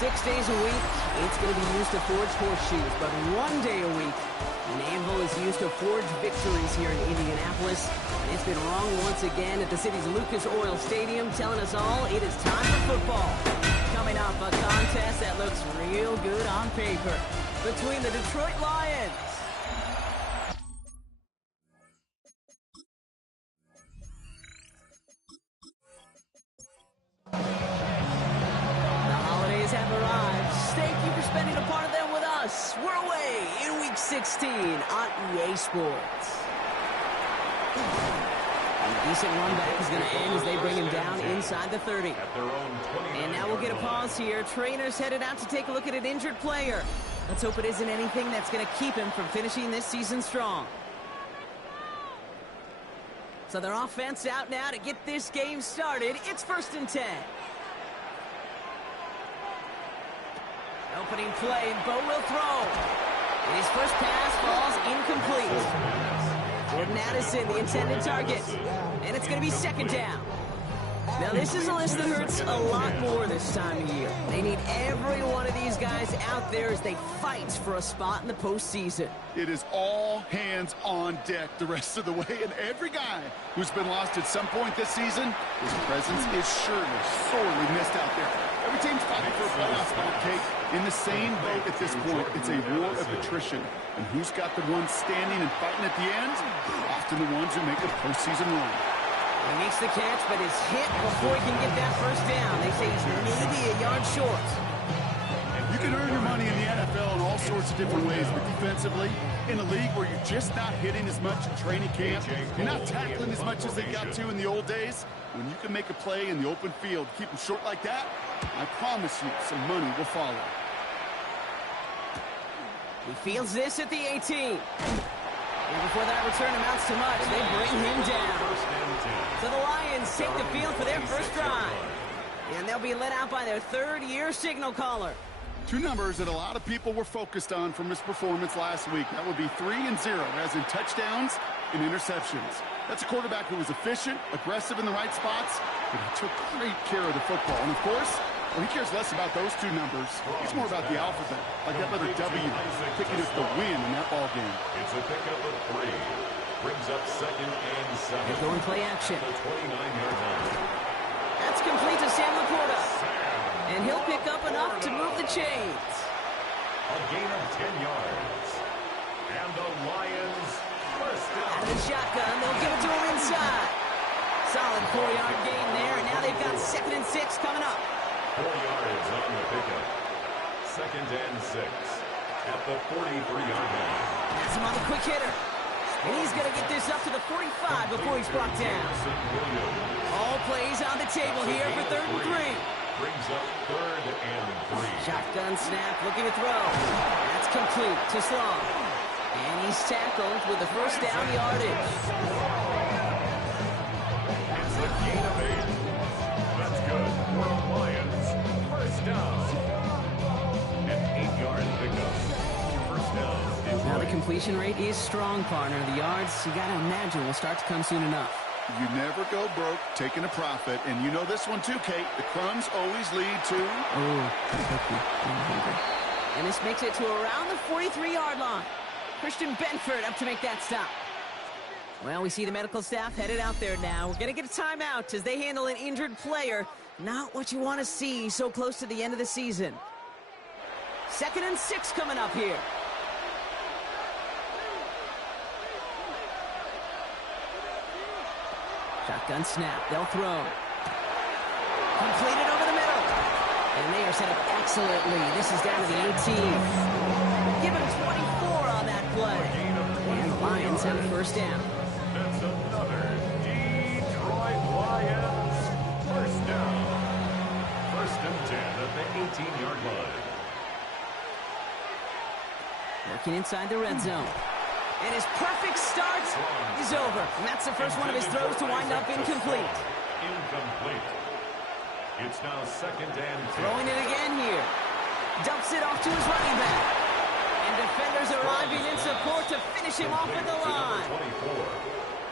6 days a week, it's going to be used to forge horseshoes, but 1 day a week, an anvil is used to forge victories here in Indianapolis. And it's been wrong once again at the city's Lucas Oil Stadium, telling us all it is time for football. Coming up, a contest that looks real good on paper between the Detroit Lions have arrived. Thank you for spending a part of them with us. We're away in Week 16 on EA Sports. A decent run back is going to end as they bring him down inside the 30. And now we'll get a pause here. Trainers headed out to take a look at an injured player. Let's hope it isn't anything that's going to keep him from finishing this season strong. So their offense out now to get this game started. It's 1st and 10. Opening play, and Bo will throw. And his first pass falls incomplete. Jordan Addison, the intended target. And it's going to be 2nd down. Now, this is a list that hurts a lot more this time of year. They need every one of these guys out there as they fight for a spot in the postseason. It is all hands on deck the rest of the way, and every guy who's been lost at some point this season, his presence is surely sorely missed out there. Every team's fighting for a playoff spot, Kate. In the same boat at this point, it's a war of attrition. And who's got the ones standing and fighting at the end? Often the ones who make a postseason run. He makes the catch, but is hit before he can get that first down. They say he's maybe a yard short. You can earn your money in the NFL in all sorts of different ways, but defensively, in a league where you're just not hitting as much in training camp, you're not tackling as much as they got to in the old days, when you can make a play in the open field, keep them short like that, I promise you some money will follow. He fields this at the 18. And before that return amounts to much, they bring him down. So the Lions take the field for their first drive. And they'll be let out by their 3rd-year signal caller. Two numbers that a lot of people were focused on from his performance last week. That would be 3 and 0, as in touchdowns and interceptions. That's a quarterback who was efficient, aggressive in the right spots, but he took great care of the football. And, of course, he cares less about those two numbers. He's more about the alphabet, like that letter W, picking up the win in that ball game. It's a pickup of 3. Brings up 2nd and 7. They're going play action. The 29-yard line. That's complete to Sam Laporta. And he'll pick up enough to move the chains. A gain of 10 yards. And the Lions first down. Out of the shotgun, they'll give it to him inside. Solid 4-yard gain there, and now they've got 2nd and 6 coming up. 4 yards on the pickup. 2nd and 6 at the 43-yard line. That's him on the quick hitter. And he's going to get this up to the 45 before he's brought down. All plays on the table here for 3rd and 3. Brings up 3rd and 3. Shotgun snap, looking to throw. That's complete to Sloan. And he's tackled with the first down yardage. It's a gain of 8. That's good for the Lions. First down. An 8-yard pickup. First down. Now the completion rate is strong, partner. The yards, you got to imagine, will start to come soon enough. You never go broke taking a profit, and you know this one too, Kate. The crumbs always lead to... Oh, and this makes it to around the 43-yard line. Christian Benford up to make that stop. Well, we see the medical staff headed out there now. We're going to get a timeout as they handle an injured player. Not what you want to see so close to the end of the season. 2nd and 6 coming up here. Shotgun snap. They'll throw. Completed over the middle. And they are set up excellently. This is down to the 18. Give him 24 on that play. And the Lions have a first down. That's another Detroit Lions first down. 1st and 10 at the 18-yard line. Working inside the red zone. And his perfect start is over. And that's the first one of his throws to wind up incomplete. Incomplete. It's now 2nd and 10. Throwing it again here. Dumps it off to his running back. And defenders arriving in support to finish him off at the line.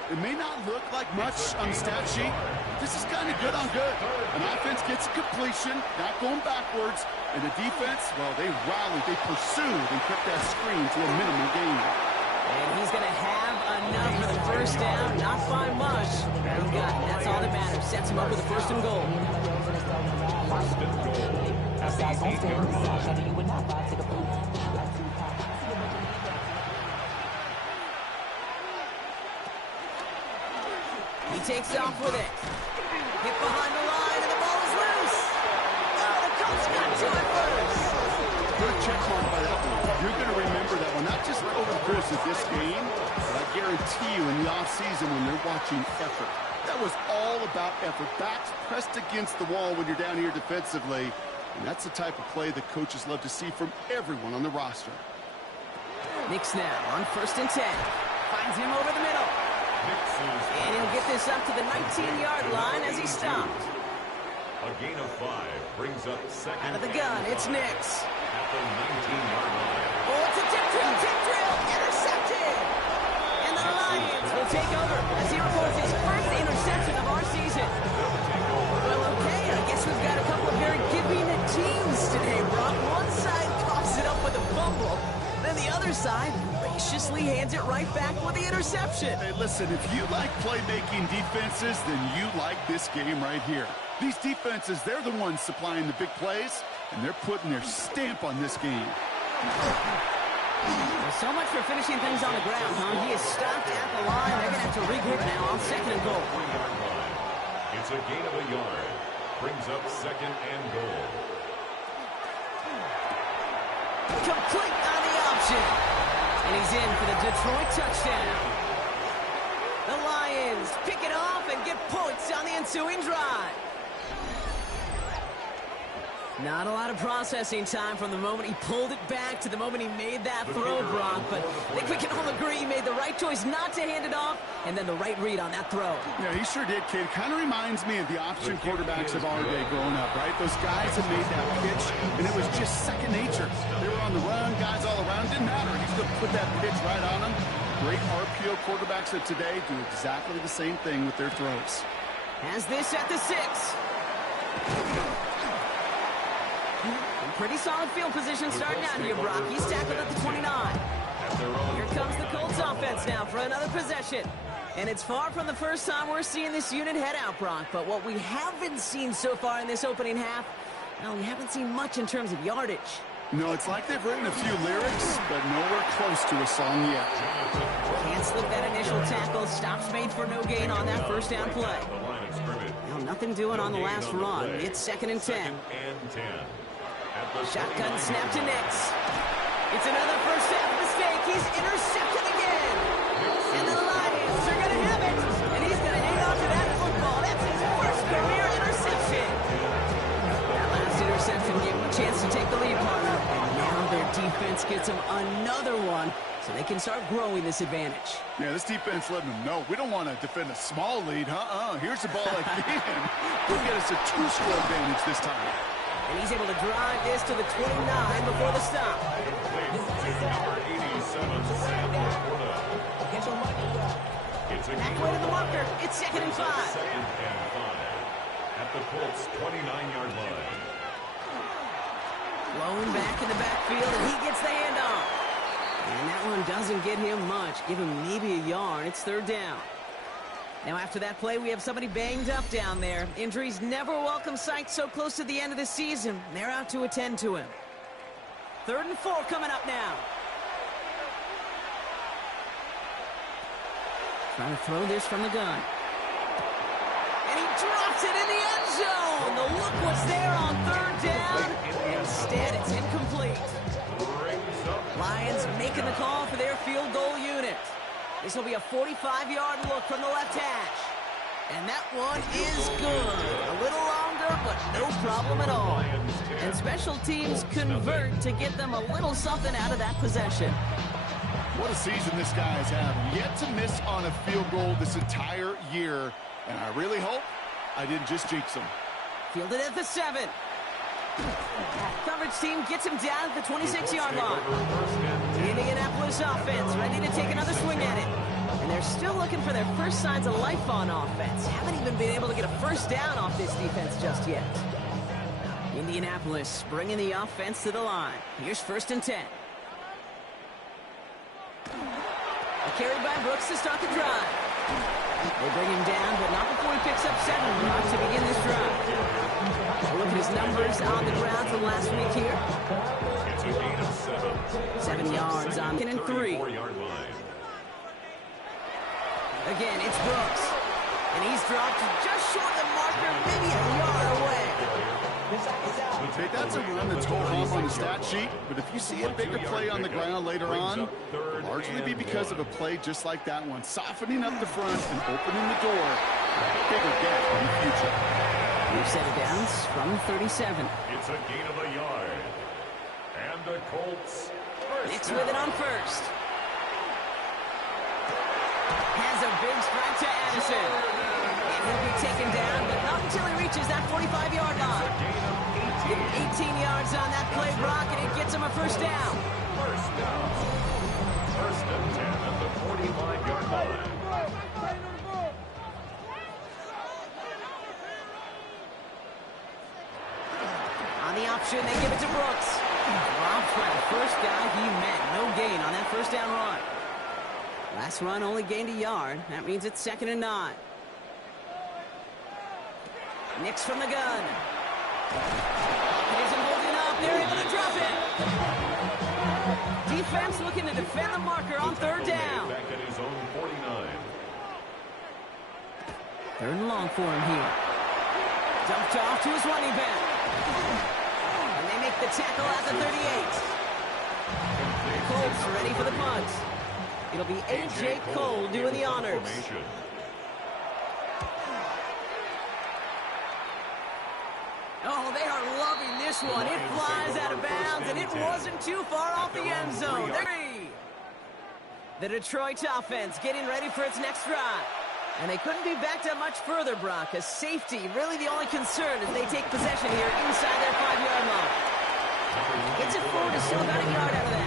It may not look like much on the stat sheet. This is kind of good on good. An offense gets a completion, not going backwards. And the defense, well, they rallied, they pursued, and kept that screen to a minimal gain. And he's going to have enough for the first down, not by much. He got it. That's all that matters. Sets him up with a first and goal. First and goal at the 8-yard line. He takes off with it. Hit behind the line, and the ball is loose. Oh, the coach got to it first. Good check mark by that one. You're going to remember that one, not just over the course of this game, but I guarantee you in the offseason when they're watching effort. That was all about effort. Backs pressed against the wall when you're down here defensively, and that's the type of play that coaches love to see from everyone on the roster. Knicks now on 1st and 10. Finds him over the middle. And he'll get this up to the 19-yard line as he stopped. A gain of 5 brings up second. Out of the gun, it's Knicks. At the 19-yard line. Oh, it's a tip drill, intercepted. And the Lions will take over as he records his first interception of our season. Well, okay, I guess we've got a couple of very giving teams today, Brock. One side coughs it up with a fumble. Then the other side graciously hands it right back with the interception. Hey, listen, if you like playmaking defenses, then you like this game right here. These defenses, they're the ones supplying the big plays, and they're putting their stamp on this game. Well, so much for finishing things on the ground, huh? He is stopped at the line. They're going to have to regroup now on 2nd and goal. 3-yard line. It's a gain of a yard. Brings up 2nd and goal. Complete on the option. And he's in for the Detroit touchdown. The Lions pick it off and get points on the ensuing drive. Not a lot of processing time from the moment he pulled it back to the moment he made that throw, Brock. But I think we can all agree he made the right choice not to hand it off, and then the right read on that throw. Yeah, he sure did, kid. Kind of reminds me of the option quarterbacks of our day growing up, right? Those guys that made that pitch, and it was just second nature. They were on the run, guys all around. Didn't matter. He's going to put that pitch right on them. Great RPO quarterbacks of today do exactly the same thing with their throws. Has this at the 6. Pretty solid field position starting out here, Brock. He's tackled at the 29. Here comes the Colts offense now for another possession. And it's far from the first time we're seeing this unit head out, Brock. But what we haven't seen so far in this opening half, well, we haven't seen much in terms of yardage. No, it's like they've written a few lyrics, but nowhere close to a song yet. Can't slip that initial tackle. Stops made for no gain on that first down play. Well, nothing doing on the last run. It's 2nd and 10. Shotgun snap to Nix. It's another first half mistake. He's intercepted again. And the Lions are going to have it. And he's going to hang on to that football. That's his first career interception. That last interception gave him a chance to take the lead, partner. And now their defense gets him another one, so they can start growing this advantage. Yeah, this defense letting them know we don't want to defend a small lead. Here's the ball again. We'll get us a 2-score advantage this time. And he's able to drive this to the 29 before the stop. Halfway to the marker. It's 2nd and 5. At the Colts' 29-yard line. Blown back in the backfield, and he gets the handoff. And that one doesn't get him much. Give him maybe a yard. It's 3rd down. Now, after that play, we have somebody banged up down there. Injuries never a welcome sight so close to the end of the season. They're out to attend to him. 3rd and 4 coming up now. Trying to throw this from the gun. And he drops it in the end zone. The look was there on 3rd down. Instead, it's incomplete. Lions making the call for their field goal unit. This will be a 45-yard look from the left hash. And that one is good. A little longer, but no problem at all. And special teams convert to get them a little something out of that possession. What a season this guy's having. Yet to miss on a field goal this entire year. And I really hope I didn't just jinx him. Fielded at the 7. Coverage team gets him down at the 26-yard line. The Indianapolis offense ready to take another swing at it. And they're still looking for their first signs of life on offense. Haven't even been able to get a first down off this defense just yet. Indianapolis bringing the offense to the line. Here's 1st and 10. A carry by Brooks to start the drive. They bring him down, but not before he picks up 7 yards to begin this drive. Look at his numbers on the ground from last week here. It's a gain of 7. 7 yards on 10 and 3. 4-yard line. Again, it's Brooks. And he's dropped just short of the marker, maybe a yard away. Okay, that's a run that's going off on the stat sheet, but if you see a bigger play on the ground later on, it'll largely be because of a play just like that one, softening up the front and opening the door for a bigger gap in the future. We've set it down from 37. It's a gain of a yard. And the Colts Nix with it on 1st. Has a big strike to Addison. And he'll be taken down, but not until he reaches that 45-yard line. Getting 18 yards on that play, Brock, and it gets him a first down. First down. 1st and 10 at the 45-yard line. On the option, they give it to Brooks. Dropped by the first guy he met. No gain on that first down run. Last run only gained a yard. That means it's 2nd and 9. Nix from the gun. Here's him holding up. They're able to drop it. Defense looking to defend the marker on 3rd down. Back at his own 49. 3rd and long for him here. Dumped off to his running back. And they make the tackle at the 38. Colts ready for the punt. It'll be A.J. Cole doing the honors. Oh, they are loving this one. It flies out of bounds, and it wasn't too far off the end zone. The Detroit offense getting ready for its next drive. And they couldn't be backed up much further, Brock, as safety really the only concern as they take possession here inside their 5-yard line. Gets it forward to still about a yard out of that.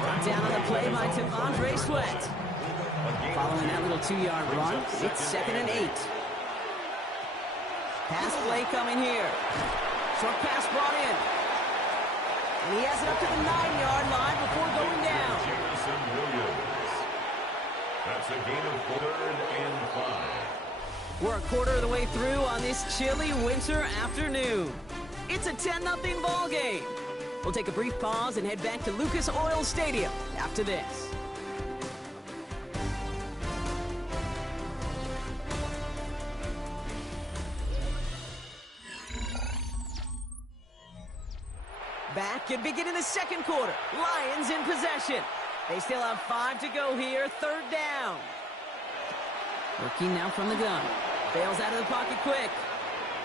Brought down on the play by T'Vondre Sweat. Following that little 2-yard run, it's 2nd and 8. Pass play coming here. Short pass brought in. And he has it up to the 9-yard line before going down. Jameson Williams. That's a gain of 3rd and 5. We're a quarter of the way through on this chilly winter afternoon. It's a 10-0 ball game. We'll take a brief pause and head back to Lucas Oil Stadium after this. Back and beginning the 2nd quarter. Lions in possession. They still have 5 to go here. 3rd down. Working now from the gun. Bails out of the pocket quick.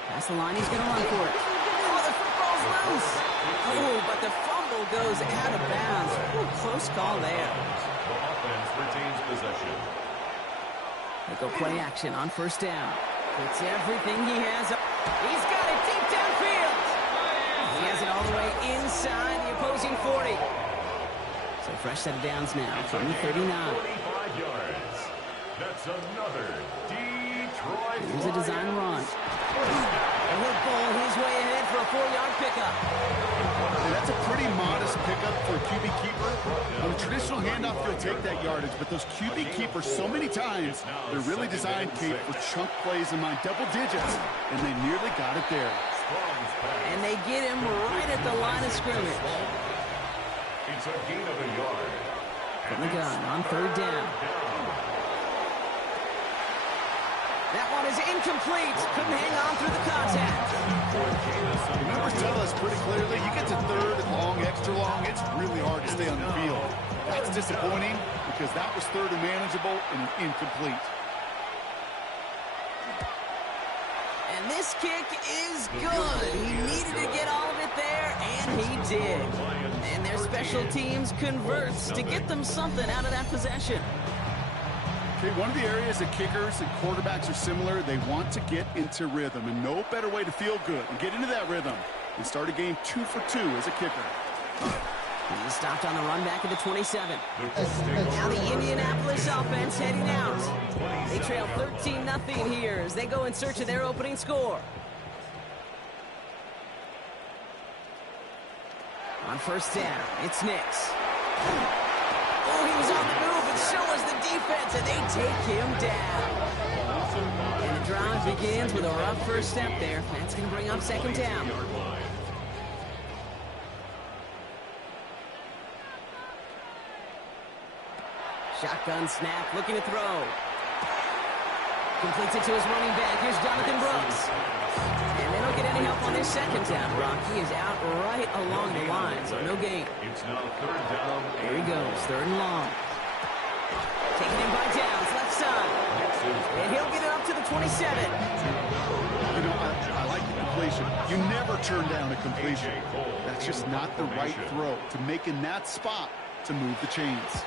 Past the line, he's going to run for it. Oh, the football's loose. Oh, but the fumble goes out of bounds. Ooh, close call there. The offense retains possession. They go play action on 1st down. It's everything he has. He's got it deep downfield. He has it all the way inside the opposing 40. So fresh set of downs now from the 39. 45 yards. That's another Detroit. Here's a design run. And he'll bowl his way ahead for a 4-yard pickup. And that's a pretty modest pickup for a QB keeper. On a traditional handoff, you'll take that yardage, but those QB keepers, so many times, they're really designed, Kate, for chunk plays in my double digits, and they nearly got it there. And they get him right at the line of scrimmage. It's a gain of a yard. From the gun on 3rd down. That one is incomplete. Couldn't hang on through the contact. The numbers tell us pretty clearly, you get to 3rd and long, extra long, it's really hard to stay on the field. That's disappointing because that was 3rd and manageable and incomplete. And this kick is good. He needed to get all of it there, and he did. And their special teams converts to get them something out of that possession. Okay, one of the areas that kickers and quarterbacks are similar, they want to get into rhythm, and no better way to feel good and get into that rhythm and start a game 2 for 2 as a kicker. He stopped on the run back at the 27. Now the Indianapolis this offense heading out. They trail 13-0 here as they go in search of their opening score. On first down, it's Nix. Oh, he was on the move, and so was the defense, and they take him down. And the drive begins with a rough first step there. That's going to bring up second down. Shotgun snap, looking to throw. Completes it to his running back. Here's Jonathan Brooks. And they don't get any help on this second down. Brock, he is out right along the line, so no gain. It's now third down. There he goes, third and long. Taken in by Downs, left side. And he'll get it up to the 27. You know, I like the completion. You never turn down a completion. That's just not the right throw to make in that spot to move the chains.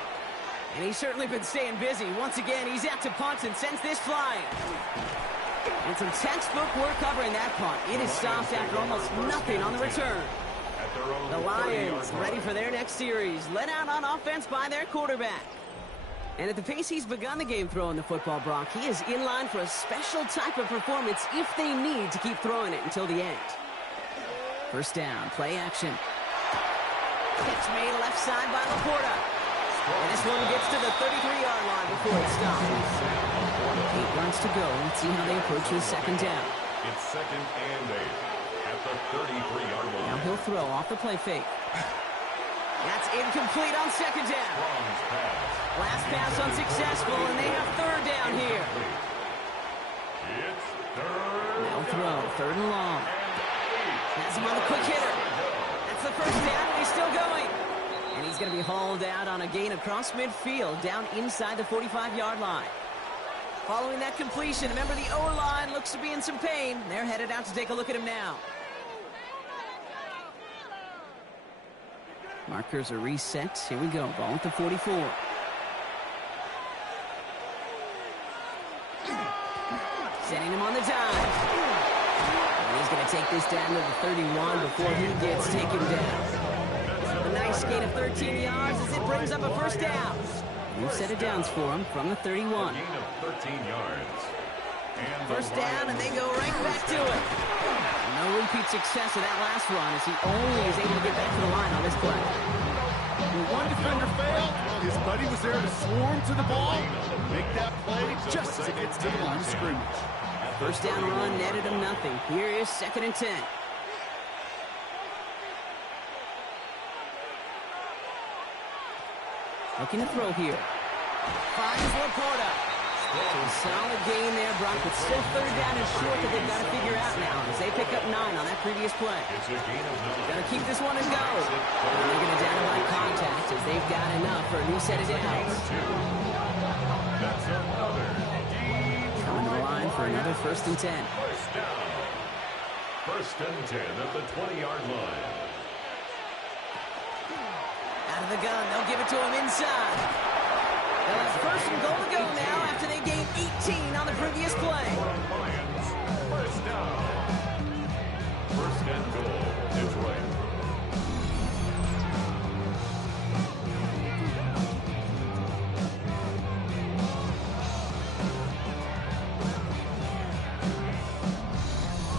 And he's certainly been staying busy. Once again, he's out to punt and sends this flying. And some textbook work covering that punt. It is stopped after almost nothing on the return. The Lions ready for their next series. Led out on offense by their quarterback. And at the pace he's begun the game throwing the football, Brock, he is in line for a special type of performance if they need to keep throwing it until the end. First down, play action. Catch made left side by Laporta. And this one gets to the 33-yard line before it stops. 8 yards to go. Let's see how they approach this second down. It's second and 8 at the 33-yard line. Now he'll throw off the play fake. That's incomplete on second down. Last pass unsuccessful, and they have third down here. It's third. Now throw, third and long. Has him on the quick hitter. That's the first down, and he's still going. And he's going to be hauled out on a gain across midfield, down inside the 45-yard line. Following that completion, remember the O-line looks to be in some pain. They're headed out to take a look at him now. Markers are reset. Here we go. Ball at the 44. Setting him on the dive. And he's going to take this down to the 31 before he gets taken down. A nice gain of 13 yards as it brings up a first down. New set of downs for him from the 31. Gain of 13 yards. And First down, and they go right back to it. No repeat success of that last run as he only is able to get back to the line on this play. When one defender failed, his buddy was there to swarm to the ball, make that play just as it gets to the line of scrimmage. First down run netted him nothing. Here is second and 10. Looking to throw here. Finds Laporta. So a solid gain there, Brock, but still third down and short that they've got to figure out now as they pick up 9 on that previous play. Got to keep this one and go. And they're going to down by contact as they've got enough for a new set of downs. Coming to the line for another first and 10. First down. First and 10 at the 20-yard line. Out of the gun, they'll give it to him inside. Well, it's first and goal to go now after they gained 18 on the previous play. Lions. First down. First and goal. Detroit.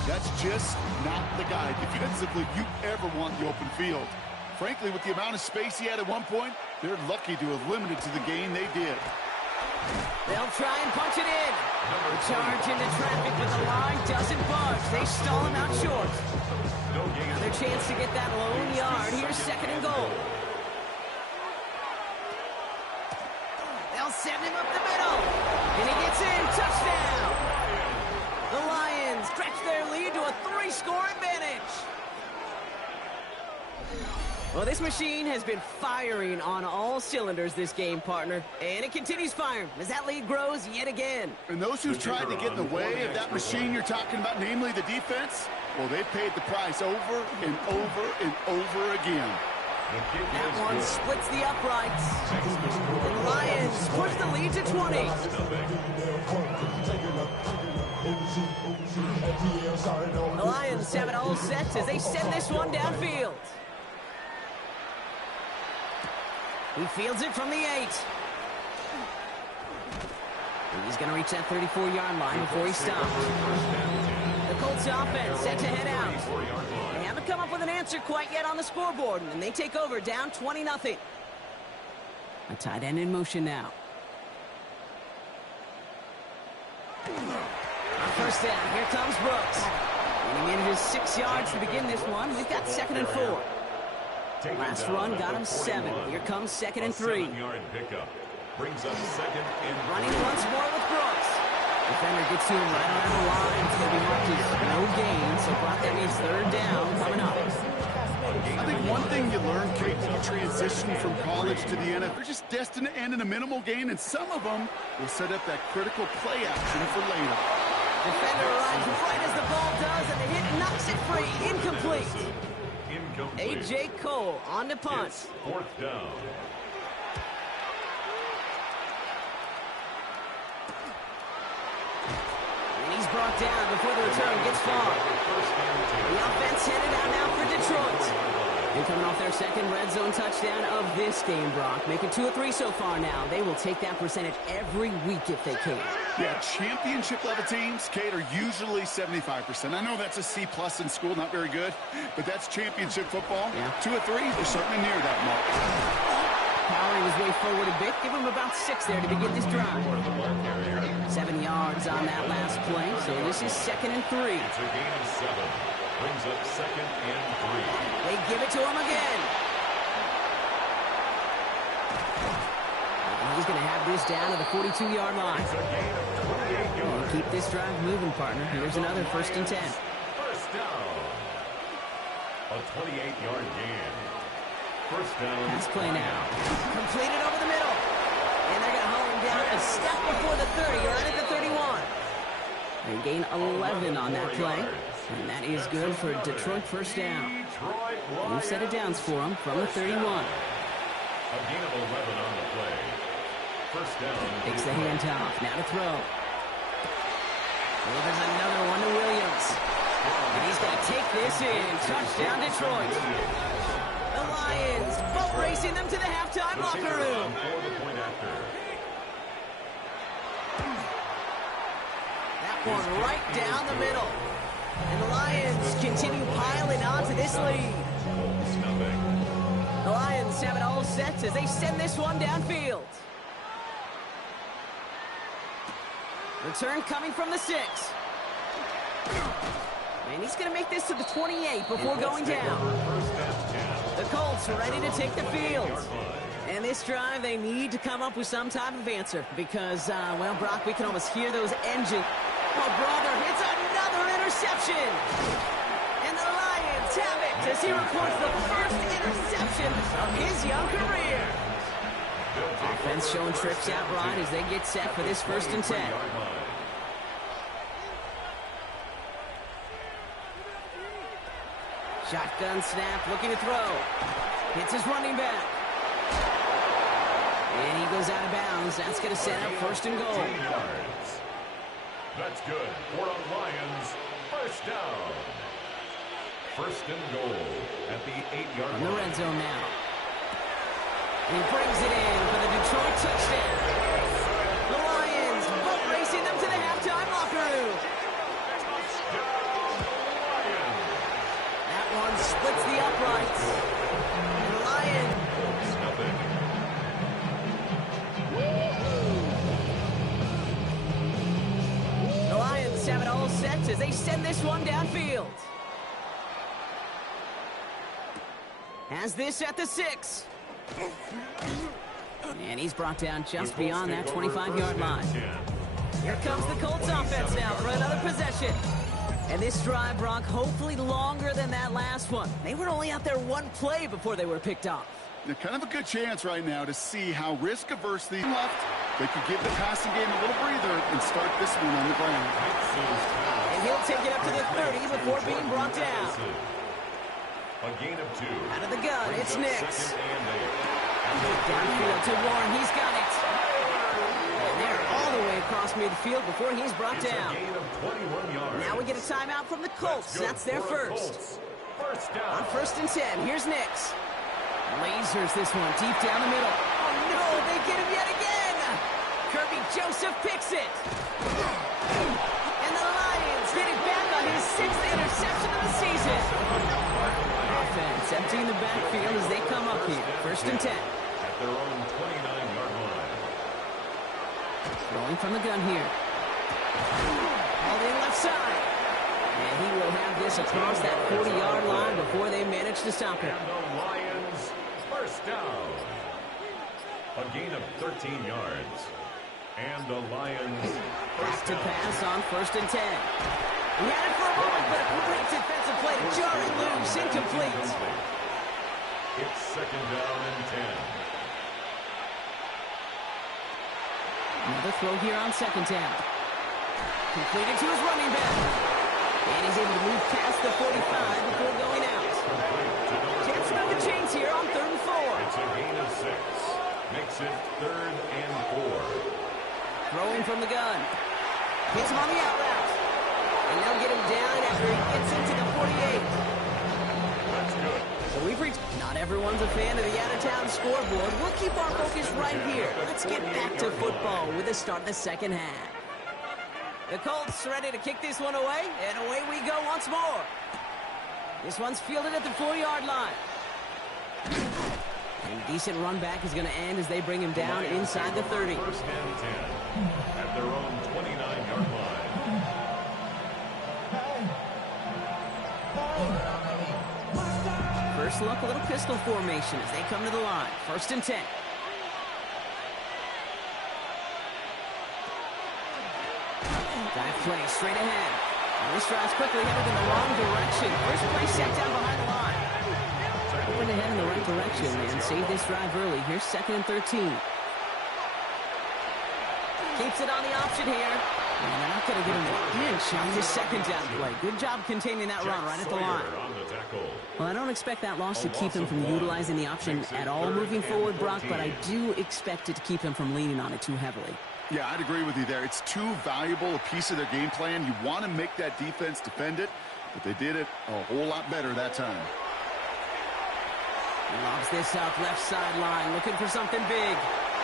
That's just not the guy defensively you ever want in the open field. Frankly, with the amount of space he had at one point, they're lucky to have limited to the gain they did. They'll try and punch it in. The charge into traffic, but the line doesn't budge. They stall him out short. Another chance to get that lone yard. Here's second and goal. They'll send him up the middle. And he gets in. Touchdown. The Lions stretch their lead to a 3-score advantage. Well, this machine has been firing on all cylinders this game, partner. And it continues firing as that lead grows yet again. And those who've tried to get in the way of that machine you're talking about, namely the defense, well, they've paid the price over and over and over again. That one splits the uprights. And the Lions push the lead to 20. The Lions have it all set as they send this one downfield. He fields it from the 8. He's going to reach that 34-yard line before he stops. The Colts offense set to head out. They haven't come up with an answer quite yet on the scoreboard, and they take over down 20-0. A tight end in motion now. On first down, here comes Brooks. And he manages 6 yards to begin this one. We've got 2nd and 4. Last run got him 7. Here comes 2nd and 3. Brings up 2nd and 3. Running once more with Brooks. Defender gets to him right around the line. It's going to be marked as no gain. So Brock, that means 3rd down coming up. I think one thing you learn, Kate, when you transition from college to the NFL, they're just destined to end in a minimal gain, and some of them will set up that critical play action for later. Defender arrives right as the ball does, and the hit knocks it free. Incomplete. A.J. Cole on the punt. It's 4th down. And he's brought down before the return gets far. The offense headed out now for Detroit. They're coming off their 2nd red zone touchdown of this game, Brock. Making 2 of 3 so far now. They will take that percentage every week if they can. Yeah, championship-level teams, Kate, are usually 75%. I know that's a C+ in school, not very good, but that's championship football. Yeah. 2 of 3, they're certainly near that mark. Powering his way forward a bit. Give him about 6 there to begin this drive. 7 yards on that last play, so this is 2nd and 3. It's a gain of 7. Brings up 2nd and 3. They give it to him again. And he's going to have this down to the 42-yard line. It's a gain of 28 yards. Keep this drive moving, partner. Here's another 1st and 10. First down. A 28-yard gain. First down. Let's play now. Completed over the middle. And they're going to haul him down a step before the 30, right at the 31. They gain 11 on that play. And that is good for Detroit first down. New set of downs for him from the 31. A gain of 11 on the play. First down. Takes the handoff. Now to throw. Well, there's another one to Williams. And he's going to take this in. Touchdown, Detroit. The Lions boat racing them to the halftime locker room. That one right down the middle. And the Lions continue piling on to this lead. The Lions have it all set as they send this one downfield. Return coming from the 6. And he's going to make this to the 28 before going down. The Colts are ready to take the field. And this drive, they need to come up with some type of answer because, well, Brock, we can almost hear those engines. Oh, brother, it's another interception. And the Lions have it as he records the first interception of his young career. Offense showing trips out right as they get set for this 1st and 10. Shotgun snap, looking to throw. Hits his running back. And he goes out of bounds. That's going to set up 1st and goal. That's good for the Lions. First down. 1st and goal at the 8-yard line. On the red zone now. And he brings it in for the Detroit touchdown. The Lions boat racing them to the halftime locker room. That one splits the uprights. And the Lions. The Lions have it all set as they send this one downfield. Has this at the 6. And he's brought down just beyond that 25-yard line. Here comes the Colts offense now for another possession. And this drive, Brock, hopefully longer than that last one. They were only out there one play before they were picked off. Kind of a good chance right now to see how risk-averse the left. They could give the passing game a little breather and start this one on the ground. And he'll take it up to the 30 before being brought down. A gain of 2. Out of the gun, it's Nix. 2nd and 8. Downfield to Warren, he's got it. And they're all the way across midfield before he's brought down. A gain of 21 yards. Now we get a timeout from the Colts. That's their first. First down. On 1st and 10, here's Nix. Lasers this one deep down the middle. Oh no, they get him yet again. Kirby Joseph picks it. And the Lions get it back on his 6th interception of the season. Offense emptying the backfield as they come up here. 1st and 10. At their own 29-yard line. Rolling from the gun here. All in left side. And he will have this across that 40-yard line before they manage to stop him. And the Lions, first down. A gain of 13 yards. And the Lions, Back to pass on 1st and 10. He had it for a moment, but a great defensive play to jar it loose. Incomplete. It's 2nd down and 10. Another throw here on 2nd down. Completed to his running back. And he's able to move past the 45 before going out. Chance to move the chains here on 3rd and 4. It's a gain of 6. Makes it 3rd and 4. Throwing from the gun. Hits him on the out route. And they'll get him down after he gets into the 48. That's good. So we've reached... Not everyone's a fan of the out-of-town scoreboard. We'll keep our focus right here. Let's get back to football with the start of the 2nd half. The Colts ready to kick this one away, and away we go once more. This one's fielded at the 4-yard line. A decent run back is going to end as they bring him down inside the 30. 1st and 10. At their own 29-yard line. First look, a little pistol formation as they come to the line. 1st and 10. Dive play straight ahead. And this drive's quickly headed in the wrong direction. First play set down behind the line. Open ahead in the right direction and save this drive early. Here's 2nd and 13. Keeps it on the option here. And they're not going to get him an inch on this 2nd down play. Good job containing that run right at the line. On the tackle. Well, I don't expect that loss to keep him from utilizing the option at all moving forward, Brock, but I do expect it to keep him from leaning on it too heavily. Yeah, I'd agree with you there. It's too valuable a piece of their game plan. You want to make that defense defend it, but they did it a whole lot better that time. Lobs this up left sideline, looking for something big.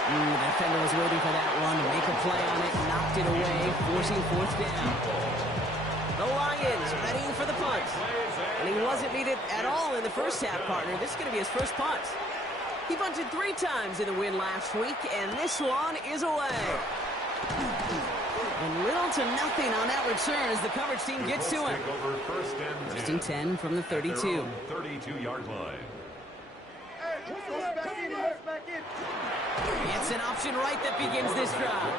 The defender was waiting for that one to make a play on it, knocked it away, forcing 4th down. The Lions readying for the punt. And he wasn't needed at all in the first half, partner. This is going to be his first punt. He punted 3 times in the win last week, and this one is away. And little to nothing on that return as the coverage team gets to him. 1st and 10 from the 32. 32-yard line. It's an option right that begins this drive.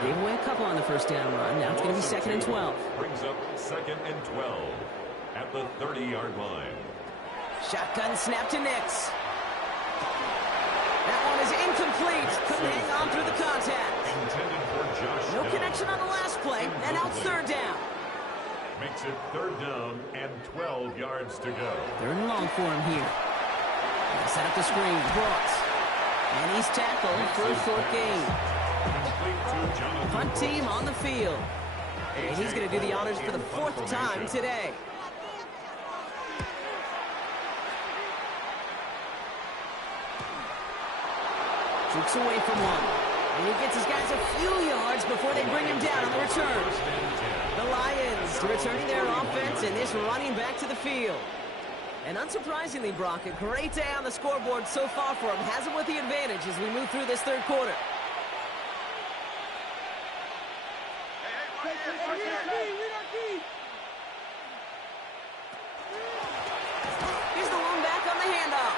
Gave away a couple on the 1st down run. Now it's going to be 2nd and 12. Brings up 2nd and 12 at the 30-yard line. Shotgun snap to Nix. That one is incomplete. Couldn't hang on through the contact. Intended for Josh. No connection on the last play, and now it's 3rd down. Makes it 3rd down and 12 yards to go. 3rd and long for him here. Set up the screen. Brooks. And he's tackled for a short gain. Punt team on the field. And he's going to do the honors for the 4th time today. Jukes away from one. And he gets his guys a few yards before they bring him down on the return. The Lions returning their offense and this running back to the field. And unsurprisingly, Brock, a great day on the scoreboard so far for him. Has him with the advantage as we move through this 3rd quarter. Here's the one back on the handoff.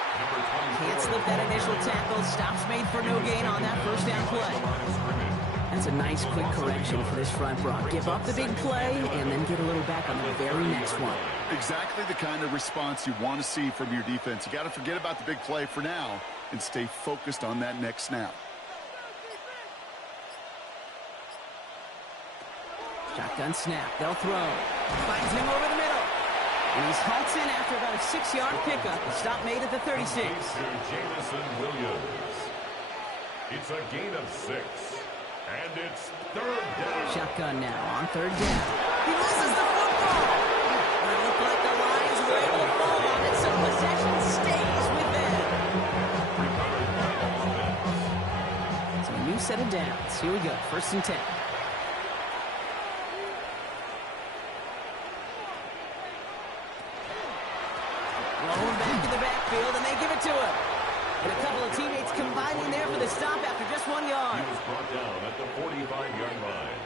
Can't slip that initial tackle. Stops made for no gain on that 1st down play. That's a nice quick correction for this front, Brock. Give up the big play and then get a little back on the very next one. Exactly the kind of response you want to see from your defense. You got to forget about the big play for now and stay focused on that next snap. Shotgun snap. They'll throw. Finds him over the middle. And he's halts in after about a 6-yard pickup. A stop made at the 36. To Jameson Williams. It's a gain of 6. And it's 3rd down. Shotgun now on 3rd down. He loses the football. It looked like the Lions were able to fall on it, so possession stays with them. So a new set of downs. Here we go, 1st and 10. Rolling back in the backfield, and they give it to him. And a couple of teammates combining there for the stop after just 1 yard. He was brought down at the 45-yard line.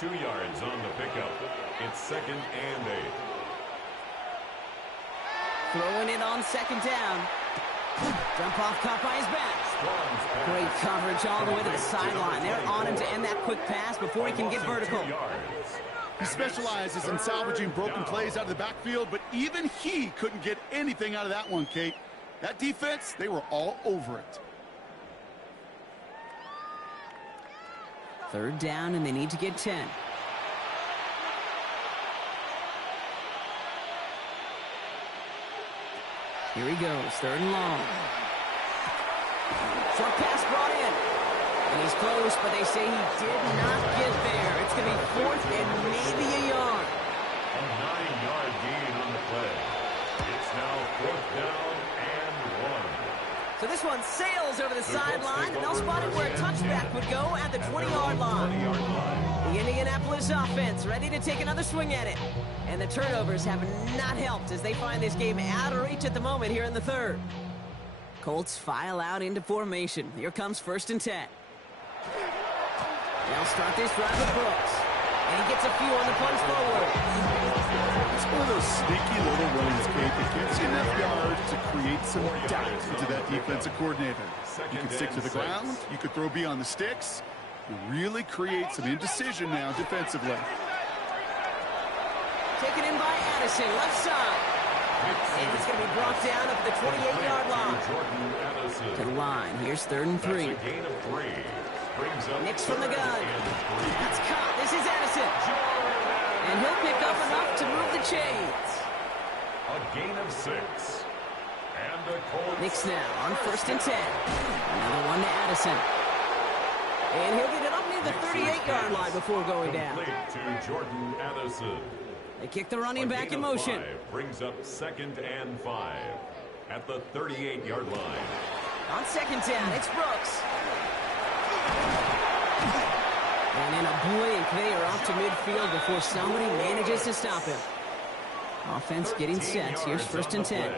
2 yards on the pickup. It's 2nd and 8. Throwing it on 2nd down. Jump off caught by his back. Great coverage all the way to the sideline. They're on him to end that quick pass before he can get vertical. He specializes in salvaging broken plays out of the backfield, but even he couldn't get anything out of that one, Kate. That defense, they were all over it. 3rd down, and they need to get 10. Here he goes, 3rd and long. Short pass brought in. And he's close, but they say he did not get there. It's going to be 4th and maybe a yard. A 9-yard gain on the play. It's now 4th down and 1. So this one sails over the sideline, and they'll spot it where a touchback would go at the 20-yard line. The Indianapolis offense ready to take another swing at it. And the turnovers have not helped as they find this game out of reach at the moment here in the 3rd. Colts file out into formation. Here comes 1st and 10. They'll start this drive with Brooks. And he gets a few on the punch forward. It's one of those sneaky little runs, Kate, that gives you enough yards to create some doubt into that defensive coordinator. You can stick to the ground. You could throw beyond the sticks. You really create some indecision now defensively. Taken in by Addison, left side. And he's going to be brought down up at the 28-yard line. To the line. Here's 3rd and 3. That's a gain of 3. Brings up Nix from the gun. 3rd and 3. That's caught. This is Addison. And he'll pick up enough to move the chains. A gain of 6. And the Colts. Nix now on 1st and 10. Another one to Addison. And he'll get it up near the 38-yard line before going down. Complete to Jordan Addison. They kick the running back in motion. 5 brings up 2nd and 5 at the 38-yard line. On 2nd down, it's Brooks. And in a blink, they are off to midfield before somebody manages to stop him. Offense getting set. Here's 1st and 10.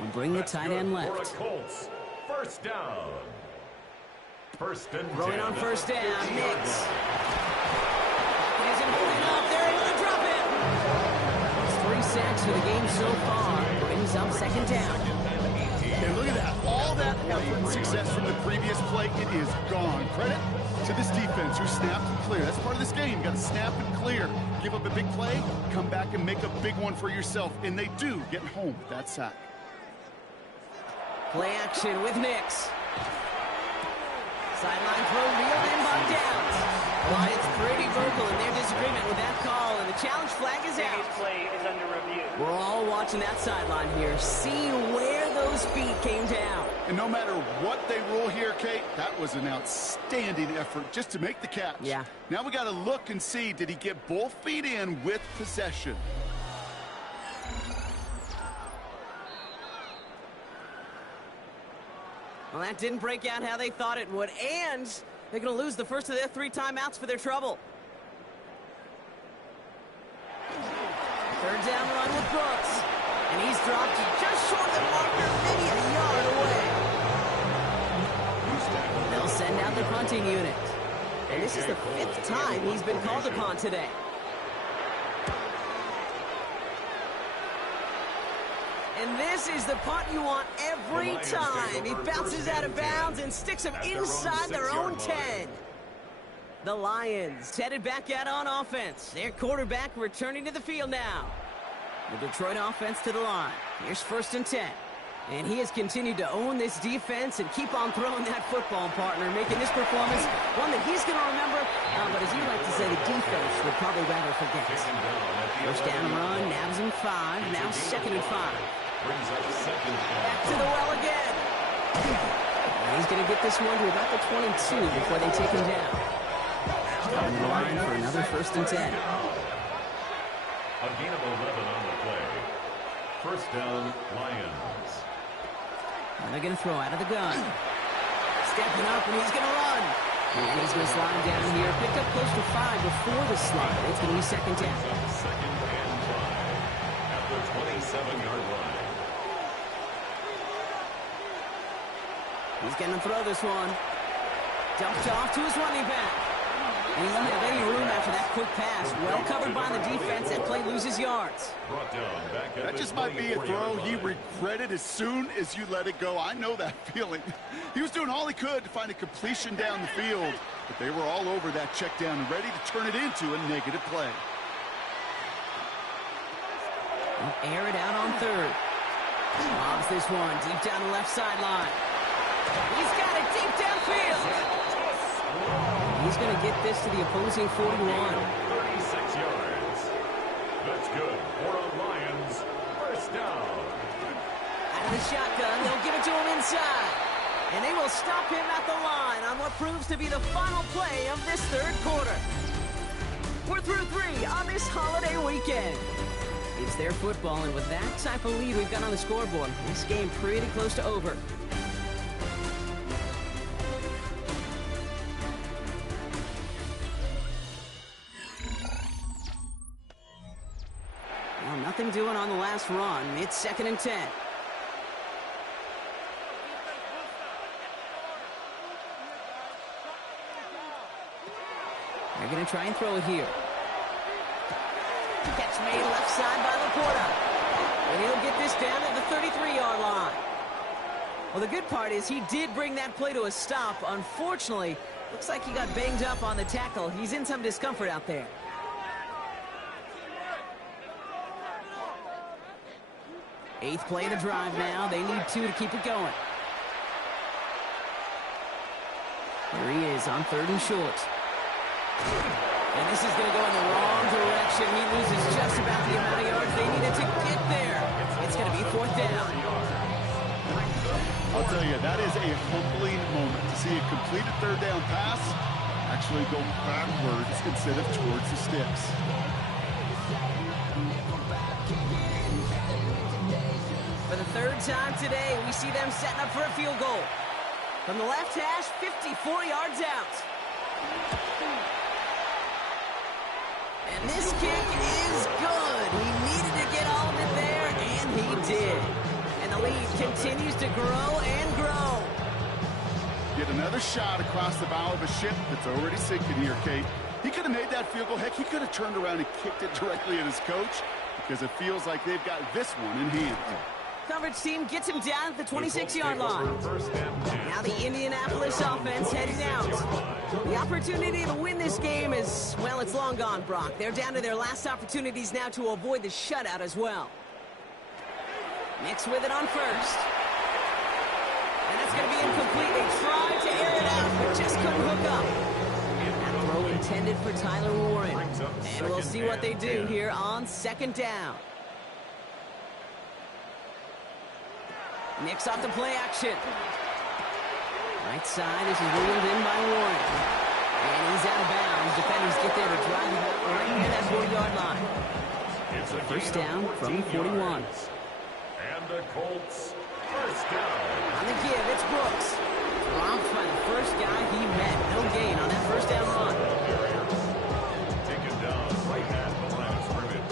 We'll bring the tight end left. For the Colts, 1st down. 1st and 10. Throwing on 1st down, Nix. It isn't holding up. They're able to drop it. It's 3 sacks for the game so far. Brings up 2nd down. And look at that. All that effort and success from the previous play, it is gone. Credit to this defense who snapped and clear. That's part of this game. You got to snap and clear. Give up a big play, come back and make a big one for yourself. And they do get home with that sack. Play action with Nix. Sideline throw reeled in by Downs. Lions pretty vocal in their disagreement with that call, and the challenge flag is out. Play is under review. We're all watching that sideline here, seeing where those feet came down. And no matter what they rule here, Kate, that was an outstanding effort just to make the catch. Yeah. Now we got to look and see, did he get both feet in with possession? Well, that didn't break out how they thought it would, and they're going to lose the first of their 3 timeouts for their trouble. 3rd down run with Brooks, and he's dropped just short of the marker, maybe a yard away. They'll send out the punting unit, and this is the 5th time he's been called upon today. And this is the punt you want every time. He bounces out of bounds and sticks him inside their own 10. The Lions headed back out on offense. Their quarterback returning to the field now. The Detroit offense to the line. Here's 1st and 10. And he has continued to own this defense and keep on throwing that football, partner, making this performance one that he's going to remember. But as you like to say, the defense would probably rather forget. 1st down run, nabs him 5, now 2nd and 5. Brings up 2nd down. Back to the well again. And he's going to get this one to about the 22 before they take him down. On the line for another 1st and 10. A gain of 11 on the play. 1st down, Lions. And they're going to throw out of the gun. Stepping up, and he's going to run. And he's going to slide down here. Picked up close to 5 before the slide. It's going to be second down. Second and 5 at the 27-yard line. He's going to throw this one. Dumped off to his running back. And he won't have any room after that quick pass. Well covered by the defense. That play loses yards. Brought down back at That the just might be a throw 24-yard he line. regretted as soon as you let it go. I know that feeling. He was doing all he could to find a completion down the field, but they were all over that check down and ready to turn it into a negative play. They'll air it out on third. Lobs this one deep down the left sideline. He's got it deep downfield. He's going to get this to the opposing 41. 36 yards. That's good for a Lions first down. Out of the shotgun, they'll give it to him inside. And they will stop him at the line on what proves to be the final play of this third quarter. We're through 3 on this holiday weekend. It's their football, and with that type of lead we've got on the scoreboard, this game pretty close to over. Well, nothing doing on the last run. It's second and 10. They're going to try and throw it here. Catch made left side by Laporta. And he'll get this down at the 33-yard line. Well, the good part is he did bring that play to a stop. Unfortunately, looks like he got banged up on the tackle. He's in some discomfort out there. Eighth play of the drive now. They need 2 to keep it going. Here he is on third and short. And this is going to go in the wrong direction. He loses just about the amount of yards they needed to get there. It's going to be fourth down. I'll tell you, that is a humbling moment to see a completed third down pass actually go backwards instead of towards the sticks. For the third time today, we see them setting up for a field goal. From the left hash, 54 yards out. And this kick is good. He needed to get all of it there, and he did. And the lead continues to grow and grow. Get another shot across the bow of a ship that's already sinking here, Kate. He could have made that field goal. Heck, he could have turned around and kicked it directly at his coach because it feels like they've got this one in hand. Coverage team gets him down at the 26-yard line. First and 10. Now the Indianapolis offense heading out. The opportunity to win this game is, well, it's long gone, Brock. They're down to their last opportunities now to avoid the shutout as well. Nix with it on first. And that's going to be incomplete. They tried to air it out, but just couldn't hook up. That throw intended for Tyler Warren. And we'll see what they do here on second down. Nix off the play action. Right side, this is wheeled in by Warren. And he's out of bounds. Defenders get there to drive him out right near that 40-yard line. It's a First gain down of from 14 41. yards. And the Colts first down. On the give, it's Brooks. Dropped by the first guy he met. No gain on that first down run. Taken down right at the line of scrimmage.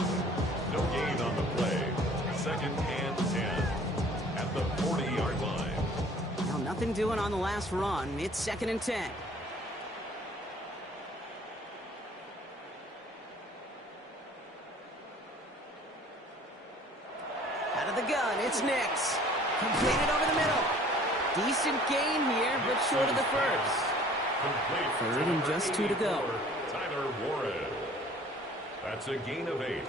No gain on the play. Second and 10 at the 40-yard line. Well, nothing doing on the last run. It's second and 10. Out of the gun, it's Nix. Completed over the middle. Decent gain here, but short of the first. Complete. Third and just 2 to go. Tyler Warren. That's a gain of 8.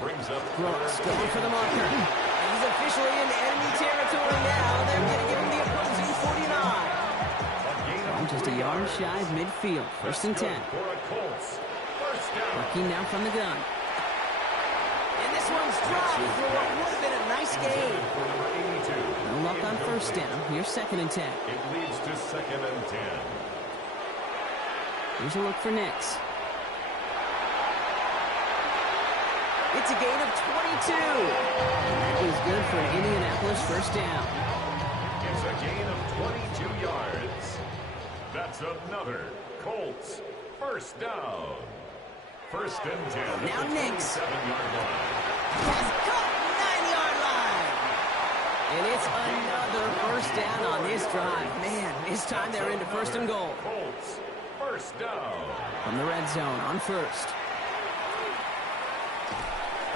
Brings up Brooks third. going for the marker. He's officially in enemy territory now. They're going to give him the opposing 49. I'm just a yard shy of midfield. First and 10. For a Colts. First down. Working now from the gun. And this one's dropped for what would have been a nice game. For number 82. No luck on first down. Here's second and 10. It leads to second and 10. Here's a look for Nix. It's a gain of 22. That is good for an Indianapolis first down. It's a gain of 22 yards. That's another Colts. First down. First and 10. Now Nix. 7-yard line. Has caught 9-yard line. And it's another first down on this drive. Man, this time they're into first and goal. Colts. First down. From the red zone on first.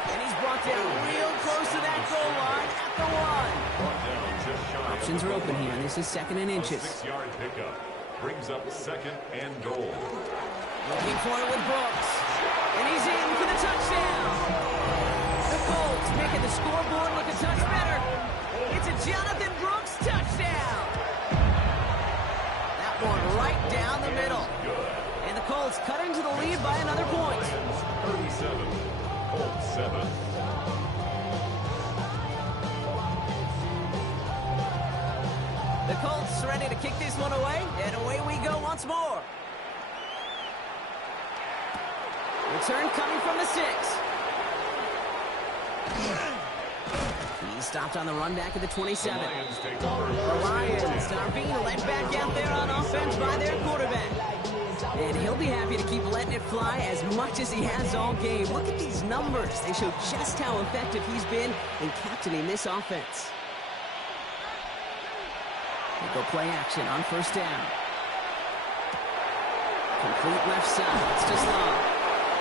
And he's brought down real close to that goal line at the 1. Brought down just shy. Options are open here, and this is 2nd and inches. 6-yard pickup. Brings up 2nd and goal. Looking for it with Brooks. And he's in for the touchdown. The Colts making the scoreboard look a touch better. It's a Jonathan Brooks touchdown. That one right down the middle. And the Colts cut into the lead by another point. Lions 37. Colts 7. The Colts ready to kick this one away, and away we go once more. Return coming from the 6. He's stopped on the run back at the 27. Lions take over. The Lions are being led back out there on offense by their quarterback. And he'll be happy to keep letting it fly as much as he has all game. Look at these numbers. They show just how effective he's been in captaining this offense. They go play action on first down. Complete left side. It's just long.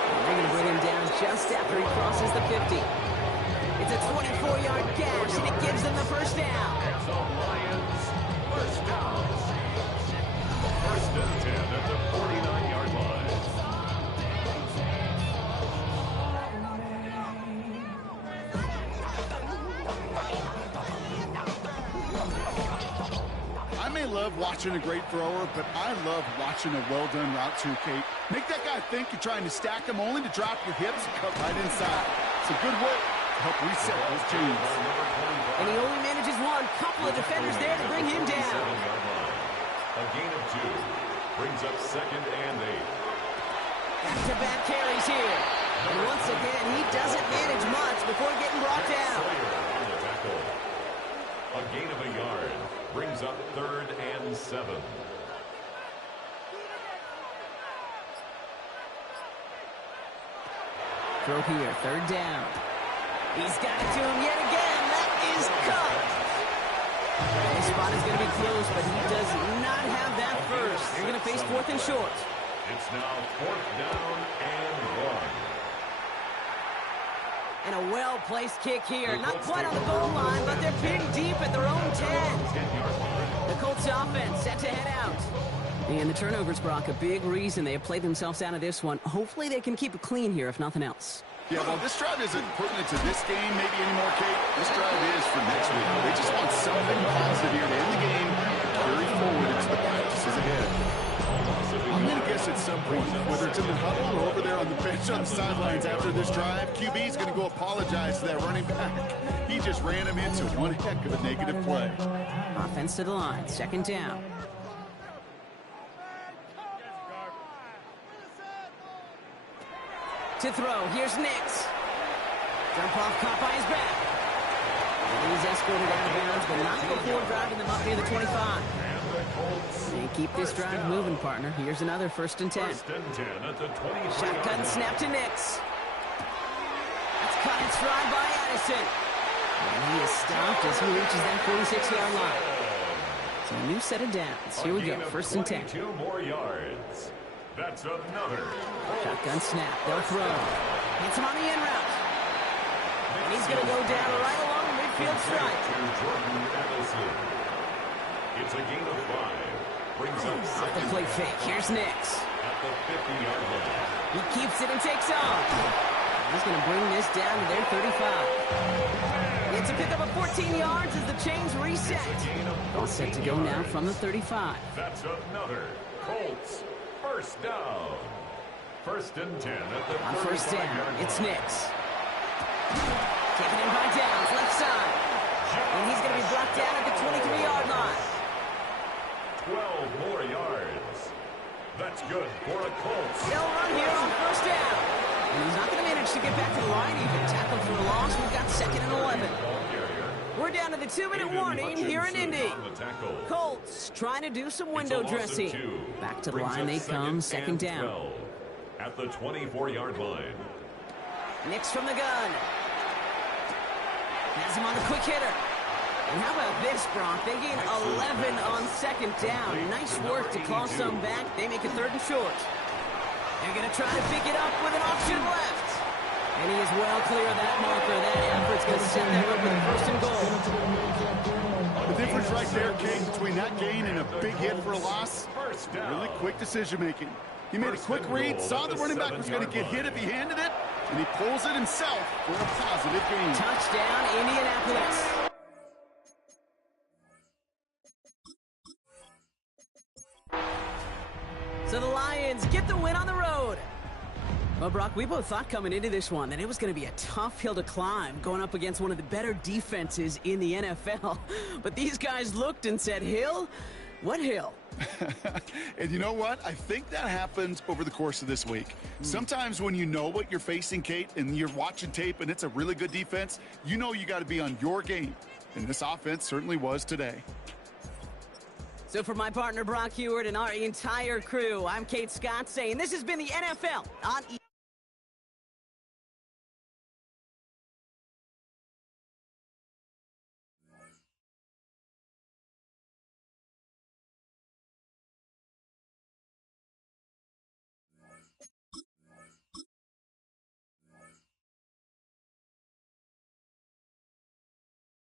And they're going to bring him down just after he crosses the 50. It's a 24-yard gash, and it gives them the first down. And the Lions first down. First and 10 at the 49-yard line. I may love watching a great thrower, but I love watching a well-done route too, Kate. Make that guy think you're trying to stack him only to drop your hips and cut right inside. It's a good work to help reset those chains. And he only manages one. Couple of defenders there to bring him down. 7-yard line. A gain of 2. Brings up 2nd and 8. Back-to-back carries here. And once again, he doesn't manage much before getting brought down. Slayer on the tackle. A gain of 1 yard. Brings up 3rd and 7. Throw here, 3rd down. He's got it to him yet again. That is cut. And his spot is going to be close, but he does not have that first. They're going to face 4th and short. It's now 4th down and 1. And a well-placed kick here. Not quite on the goal line, but they're big deep at their own 10. 10-yard line. The Colts offense set to head out. And the turnovers, Brock, a big reason they have played themselves out of this one. Hopefully they can keep it clean here, if nothing else. Yeah, well, this drive isn't pertinent to this game maybe anymore, Kate. This drive is for next week. They just want something positive here to end the game and carry forward into the practices ahead. I'm going to guess at some point, whether it's in the huddle or over there on the bench on the sidelines after this drive, QB is going to go apologize to that running back. He just ran him into one heck of a negative play. Offense to the line, 2nd down. To throw, here's Nix. Jump off, caught by his back. And he's escorted out of bounds, but not before driving them up near the 25. And keep this drive moving, partner. Here's another 1st and 10. 1st and 10 at the 23. Shotgun snap to Nix. That's caught in stride by Addison. And he is stopped as he reaches that 46-yard line. So a new set of downs. Here we go, 1st and 10. 2 more yards. That's another. Shotgun snap. They'll throw. Hits him on the in route. And he's going to go down right along the midfield stripe. To Jordan Addison. It's a gain of 5. Brings up Off the 2nd play fake. Here's Nix. at the 50-yard line. He keeps it and takes off. He's going to bring this down to their 35. It's a pickup of 14 yards as the chains reset. All set to go now from the 35. That's another. Colts. First down. 1st and 10 at the On first down, 35-yard it's line. Nix. Taken in by Downs, left side. And he's going to be brought down at the 23-yard line. 12 more yards. That's good for a Colts. They'll run here on first down. And he's not going to manage to get back to the line even. Tackle for a loss. We've got 2nd and 11. Ball carrier We're down to the 2-minute warning here in Indy. Colts trying to do some window dressing. Back to the line they come, second down. At the 24-yard line. Nix from the gun. Has him on the quick hitter. And how about this, Brock? They gain 11 on second down. Nice work to claw some back. They make it 3rd and short. They're going to try to pick it up with an option left. And he is well clear of that marker. That effort's going to set them up with a 1st and goal. The difference right there, Kate, between that gain and a big hit for a loss, really quick decision-making. He made a quick read, saw the running back was going to get hit if he handed it, and he pulls it himself for a positive gain. Touchdown, Indianapolis. So the Lions get the win on the road. Well, Brock, we both thought coming into this one that it was going to be a tough hill to climb, going up against one of the better defenses in the NFL. But these guys looked and said, Hill? What hill? And you know what? I think that happens over the course of this week. Sometimes when you know what you're facing, Kate, and you're watching tape and it's a really good defense, you know you got to be on your game. And this offense certainly was today. So for my partner, Brock Huard, and our entire crew, I'm Kate Scott saying this has been the NFL on